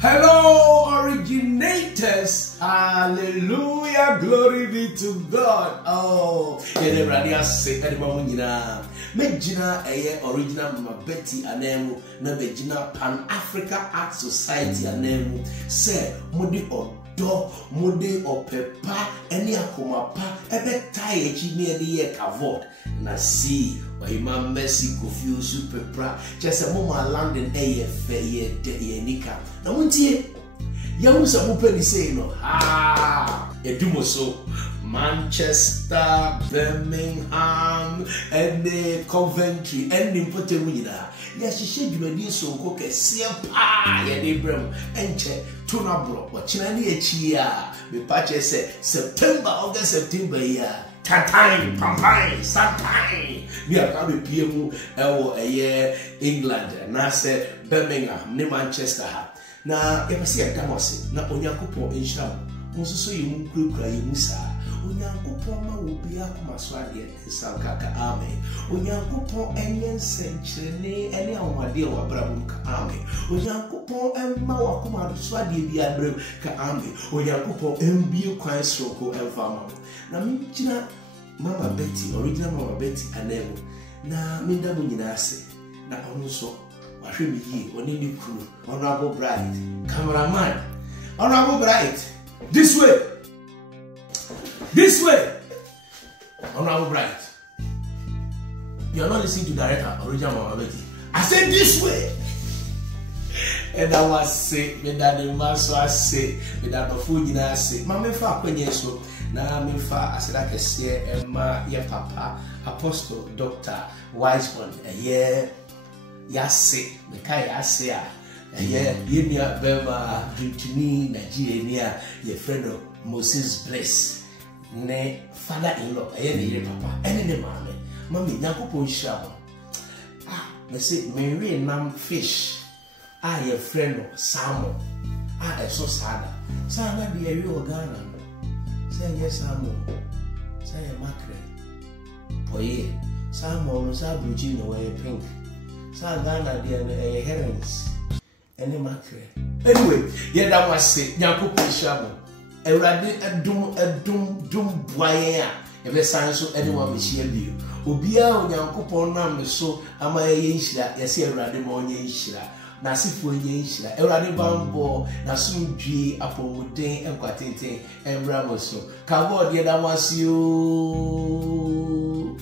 Hello, originators. Hallelujah. Glory be to God. Oh, yeah, ready to say, Mejina original Mama Betty Anemu, na Mejina Pan Africa Art Society Anemu, say, Modi Odo, Modi Opepa, any akomapa, ebe tie near the year kavod. Na see, why my messy confused super pra, just a moment landing a fair de nika. Na muntie, young some penny say no, so Manchester, Birmingham, and the Coventry, and the Potemina. Yes, she should be so cook a seal pie and Abraham and check tuna bro. What Chinani chia, me patches say September, August, September, yeah. Time, Pampine, sometime. We are coming PMU, a year, England, and I said Birmingham, near Manchester. Now, if I see a Damasi, not on your couple in Sham, also so you could cry, Musa. Unyankopon will be a Maswadi and Sankaka Army. Unyankopon and Senchene, any of my dear Brabunka Army. Unyankopon and Mawakuma Swadi be a Brabunka Army. Unyankopon and be a quiet stroke and farmer. Now, Mijina Mama Betty, original Mama Betty, and then now Minda Munase. Now, also, I should be here, one in the crew, Honorable Bright, cameraman, Honorable Bright, this way. This way, Honorable Bright. You are not listening to director, original Mama Betty. I said this way. And I was sick, me that the master was sick, me that the food in us sick. Mamma fa kwenye so. Na me fa I said I can say Emma, your papa, Apostle, Doctor, Wise One, a year, sick, me kai yase a year, Yenia Bema, Dritini, Nigeria, your friend of Moses Bless. Ne father-in-law, a papa, and in mammy. Mammy, Yakupo Shabo. Me say, Mary nam fish. A friend of salmon. So sad. Sana be a real Ghana. Say yes, salmon. Say a mackerel. Poye, salmon, Sabrugino, way pink. Sa Ghana, dear herrings. Any mackerel. Anyway, yeah, that was it. Yakupo Shabo. Erade dum boya e be san so anyone be share bi obia onyankopon na me so ama ye nhira yesi erade ma onye nhira na sifo onye nhira erade bambo na sundwi apomuden enkwatenten emra mo so ka god ye da wasi o.